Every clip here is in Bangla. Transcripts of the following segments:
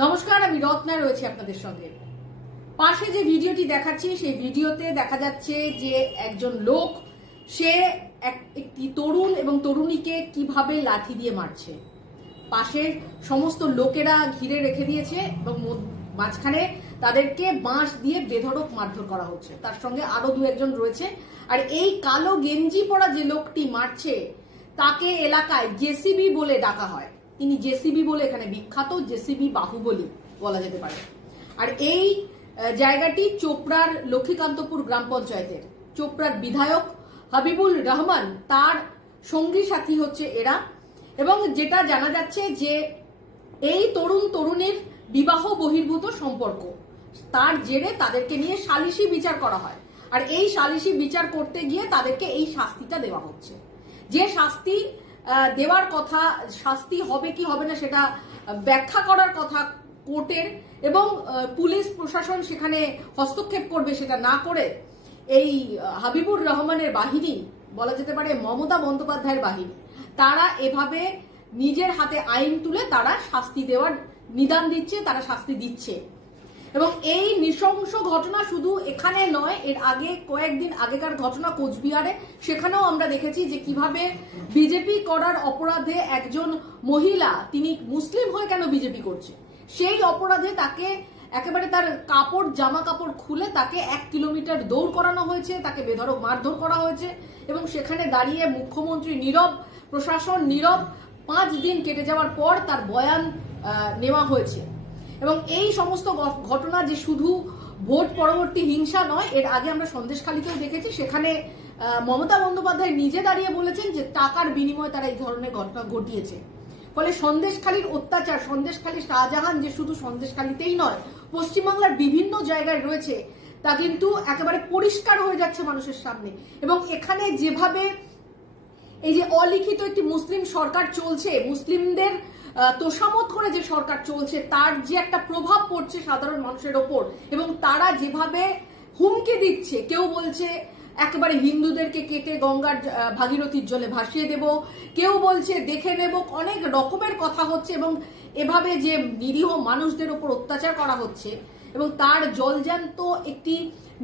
নমস্কার, আমি রত্না রয়েছে আপনাদের সঙ্গে। পাশে যে ভিডিওটি দেখাচ্ছি সেই ভিডিওতে দেখা যাচ্ছে যে একজন লোক সে একটি তরুণ এবং তরুণীকে কিভাবে লাঠি দিয়ে মারছে। পাশের সমস্ত লোকেরা ঘিরে রেখে দিয়েছে এবং মাঝখানে তাদেরকে বাঁশ দিয়ে বেধড়ক মারধর করা হচ্ছে। তার সঙ্গে আরো দু একজন রয়েছে। আর এই কালো গেঞ্জি পরা যে লোকটি মারছে তাকে এলাকায় জেসিবি বলে ডাকা হয়। তিনি জেসিবি বলে এখানে বিখ্যাত, জেসিবি বাহুবলী বলা যেতে পারে। আর এই জায়গাটি চোপড়ার লক্ষ্মীকান্তপুর গ্রাম পঞ্চায়েতের। চোপড়ার বিধায়ক হাবিবুর রহমান তার সঙ্গী সাথী হচ্ছে এরা। এবং যেটা জানা যাচ্ছে যে এই তরুণ তরুণীর বিবাহ বহির্ভূত সম্পর্ক, তার জেরে তাদেরকে নিয়ে সালিশি বিচার করা হয়। আর এই সালিশি বিচার করতে গিয়ে তাদেরকে এই শাস্তিটা দেওয়া হচ্ছে। যে শাস্তি দেওয়ার কথা, শাস্তি হবে কি হবে না সেটা ব্যাখ্যা করার কথা কোর্টের, এবং পুলিশ প্রশাসন সেখানে হস্তক্ষেপ করবে সেটা না করে এই হাবিবুর রহমানের বাহিনী, বলা যেতে পারে মমতা বন্দ্যোপাধ্যায়ের বাহিনী, তারা এভাবে নিজের হাতে আইন তুলে তারা শাস্তি দেওয়ার নিদান দিচ্ছে, তারা শাস্তি দিচ্ছে। এবং এই নৃশংস ঘটনা শুধু এখানে নয়, এর আগে কয়েকদিন আগেকার ঘটনা কোচবিহারে, সেখানেও আমরা দেখেছি যে কিভাবে বিজেপি করার অপরাধে একজন মহিলা, তিনি মুসলিম হয়ে কেন বিজেপি করছে, সেই অপরাধে তাকে একেবারে তার কাপড়, জামা কাপড় খুলে তাকে 1 কিলোমিটার দৌড় করানো হয়েছে, তাকে বেধড়ক মারধর করা হয়েছে। এবং সেখানে দাঁড়িয়ে মুখ্যমন্ত্রী নীরব, প্রশাসন নীরব। 5 দিন কেটে যাওয়ার পর তার বয়ান নেওয়া হয়েছে। এবং এই সমস্ত ঘটনা যে শুধু ভোট পরবর্তী হিংসা নয়, এর আগে আমরা সন্দেশখালীতেও দেখেছি। সেখানে মমতা বন্দ্যোপাধ্যায় নিজে দাঁড়িয়ে বলেছেন যে টাকার বিনিময়ে তারা এই ধরনের ঘটনা ঘটিয়েছে। ফলে সন্দেশখালীর অত্যাচার, সন্দেশখালী শাহজাহান যে শুধু সন্দেশখালীতেই নয়, পশ্চিমবাংলার বিভিন্ন জায়গায় রয়েছে, তা কিন্তু একেবারে পরিষ্কার হয়ে যাচ্ছে মানুষের সামনে। এবং এখানে যেভাবে এই যে অলিখিত একটি মুসলিম সরকার চলছে, মুসলিমদের তোষামত করে যে সরকার চলছে, তার যে একটা প্রভাব পড়ছে সাধারণ মানুষের ওপর, এবং তারা যেভাবে হুমকি দিচ্ছে, কেউ বলছে একেবারে হিন্দুদেরকে কেটে গঙ্গার ভাগীরথীর জলে ভাসিয়ে দেব, কেউ বলছে দেখে নেব, অনেক রকমের কথা হচ্ছে। এবং এভাবে যে নিরীহ মানুষদের ওপর অত্যাচার করা হচ্ছে, এবং তার জলজ্যান্ত একটি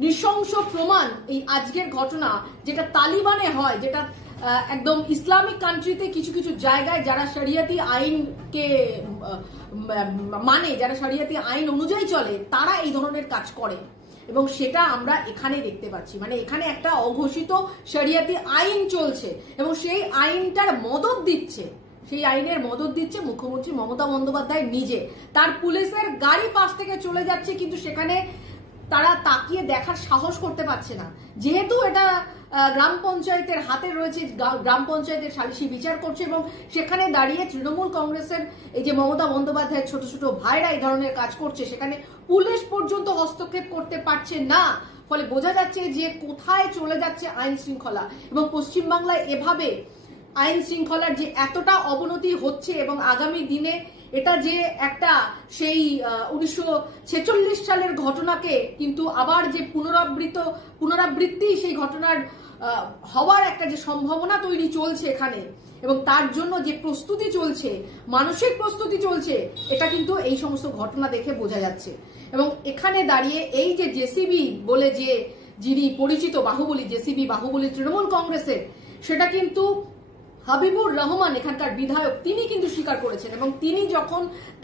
নৃশংস প্রমাণ এই আজকের ঘটনা, যেটা তালিবানে হয়, যেটা একদম ইসলামিক কান্ট্রিতে কিছু কিছু জায়গায় যারা শরিয়তি আইনকে মানে, যারা শরিয়তি আইন অনুযায়ী চলে, তারা এই ধরনের কাজ করে। এবং সেটা আমরা এখানে দেখতে পাচ্ছি। মানে এখানে একটা অঘোষিত শরিয়তি আইন চলছে এবং সেই আইনটার মদত দিচ্ছে, সেই আইনের মদত দিচ্ছে মুখ্যমন্ত্রী মমতা বন্দ্যোপাধ্যায় নিজে। তার পুলিশের গাড়ি পাশ থেকে চলে যাচ্ছে, কিন্তু সেখানে তারা তাকিয়ে দেখার সাহস করতে পারছে না। যেহেতু এটা গ্রাম পঞ্চায়েতের হাতে রয়েছে, গ্রাম পঞ্চায়েতের সালিশি বিচার করছে, এবং সেখানে দাঁড়িয়ে তৃণমূল কংগ্রেসের এই যে মমতা বন্দ্যোপাধ্যায়ের ছোট ছোট ভাইরা এই ধরনের কাজ করছে, সেখানে পুলিশ পর্যন্ত হস্তক্ষেপ করতে পারছে না। ফলে বোঝা যাচ্ছে যে কোথায় চলে যাচ্ছে আইন শৃঙ্খলা। এবং পশ্চিমবাংলায় এভাবে আইন শৃঙ্খলার যে এতটা অবনতি হচ্ছে, এবং আগামী দিনে এটা যে একটা সেই 1946 সালের ঘটনাকে কিন্তু আবার যে পুনরাবৃত্তি সেই ঘটনার হওয়ার একটা যে সম্ভাবনা তৈরি চলছে এখানে, এবং তার জন্য যে প্রস্তুতি চলছে, মানসিক প্রস্তুতি চলছে, এটা কিন্তু এই সমস্ত ঘটনা দেখে বোঝা যাচ্ছে। এবং এখানে দাঁড়িয়ে এই যে জেসিবি বলে যে যিনি পরিচিত বাহুবলী, জেসিবি বাহুবলী তৃণমূল কংগ্রেসের, সেটা কিন্তু হাবিবুর রহমান এখানকার বিধায়ক তিনি কিন্তু স্বীকার করেছেন। এবং তিনি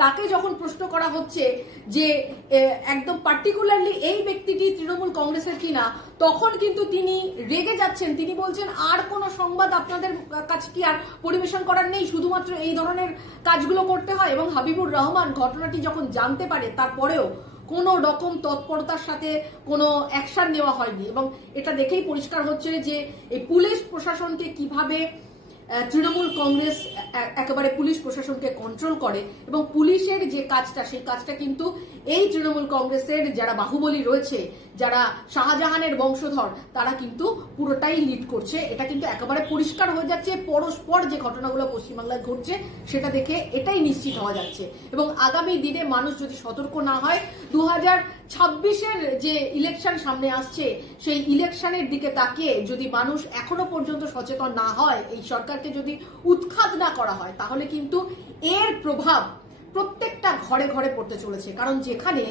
তাকে যখন প্রশ্ন করা হচ্ছে যে একদম পার্টিকুলারলি এই ব্যক্তিটি তৃণমূল কংগ্রেসের কিনা, তখন কিন্তু তিনি রেগে যাচ্ছেন। তিনি বলছেন আর কোনো সংবাদ আপনাদের কাছে কি আর পরিবেশন করার নেই, শুধুমাত্র এই ধরনের কাজগুলো করতে হয়। এবং হাবিবুর রহমান ঘটনাটি যখন জানতে পারে, তারপরেও কোনো রকম তৎপরতার সাথে কোনো অ্যাকশন নেওয়া হয়নি। এবং এটা দেখেই পরিষ্কার হচ্ছে যে এই পুলিশ প্রশাসনকে কিভাবে তৃণমূল কংগ্রেস একেবারে পুলিশ প্রশাসনকে কন্ট্রোল করে। এবং পুলিশের যে কাজটা, সেই কাজটা কিন্তু এই তৃণমূল কংগ্রেসের যারা বাহুবলী রয়েছে, যারা শাহজাহানের বংশধর, তারা কিন্তু পুরোটাই লিড করছে। এটা কিন্তু একেবারে পরিষ্কার হয়ে যাচ্ছে। পরস্পর যে ঘটনাগুলো পশ্চিমবাংলায় ঘটছে, সেটা দেখে এটাই নিশ্চিত হওয়া যাচ্ছে। এবং আগামী দিনে মানুষ যদি সতর্ক না হয়, 2026-এর যে ইলেকশন সামনে আসছে, সেই ইলেকশনের দিকে তাকিয়ে যদি মানুষ এখনো পর্যন্ত সচেতন না হয়, এই সরকারকে যদি উৎখাত না করা হয়, তাহলে কিন্তু এর প্রভাব প্রত্যেকটা ঘরে ঘরে পড়তে চলেছে। কারণ যেখানে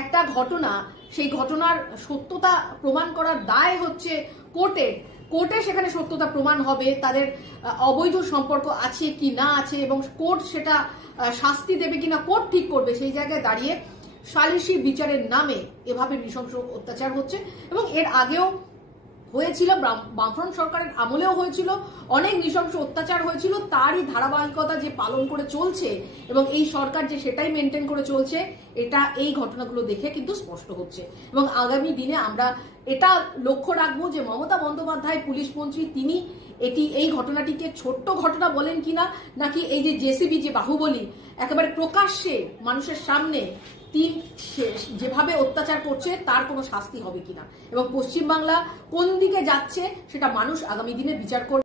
একটা ঘটনা, সেই ঘটনার সত্যতা প্রমাণ করার দায় হচ্ছে কোর্টে সেখানে সত্যতা প্রমাণ হবে, তাদের অবৈধ সম্পর্ক আছে কি না আছে, এবং কোর্ট সেটা শাস্তি দেবে কিনা কোর্ট ঠিক করবে। সেই জায়গায় দাঁড়িয়ে সালিশি বিচারের নামে এভাবে নৃশংস অত্যাচার হচ্ছে, এবং এর আগেও হয়েছিল, বামফ্রন্ট সরকারের আমলেও হয়েছিল, অনেক নৃশংস অত্যাচার হয়েছিল। তারই ধারাবাহিকতা যে পালন করে চলছে এবং এই সরকার যে সেটাই মেনটেন করে চলছে, এটা এই ঘটনাগুলো দেখে কিন্তু স্পষ্ট হচ্ছে। এবং আগামী দিনে আমরা এটা লক্ষ্য রাখবো যে মমতা বন্দ্যোপাধ্যায় পুলিশ মন্ত্রী, তিনি এই ঘটনাটিকে ছোট্ট ঘটনা বলেন কিনা, নাকি এই যে জেসিবি যে বাহুবলী একেবারে প্রকাশ্যে মানুষের সামনে যেভাবে অত্যাচার করছে তার কোনো শাস্তি হবে কিনা, এবং পশ্চিমবাংলা কোন দিকে যাচ্ছে সেটা মানুষ আগামী দিনে বিচার করবে।